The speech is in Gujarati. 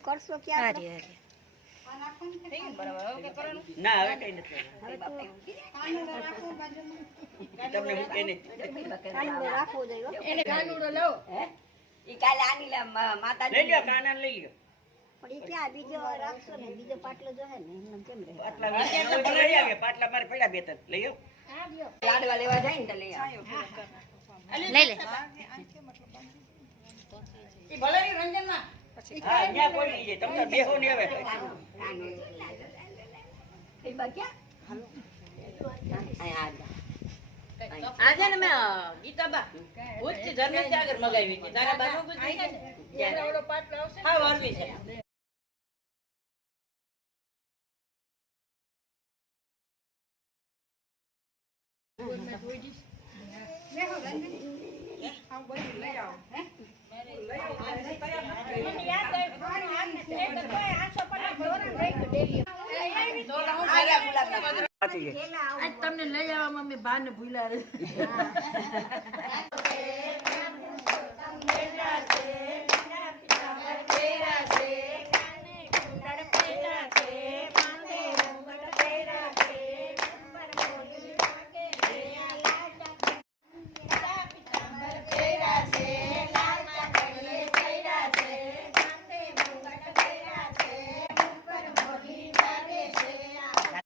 કરશો ક્યારે ના હવે કઈ નથી તમને મૂકે નહીં રાખવો જોઈએ એને કાનુડો લાવો ઈ કાલે આની માતા લઈ લ્યો કાના લઈ લ્યો પણ એ ક્યાં બીજો રાખશો ને બીજો પાટલો જો હે ને એમને કેમ રહે પાટલા લઈ આવે પાટલા મારે પડ્યા બે તન લઈ આવ લાડવા લેવા જાય ને તો લઈ આવ લઈ લે ઈ ભલેરી રંજનમાં હા ન્યા કોઈ લઈ જાય તમને બેહો ને હવે એ બાક્યા આજે ને મેં ગીતાબા ઉચ્ચ જન્મ ત્યાગર મગાવી હતી તારા બાજુ ગુજરી ને ત્યારે ઓલો પાટલો આવશે હા વારલી છે તમને લઈ આવવામાં મેં બાને ભૂલ્યા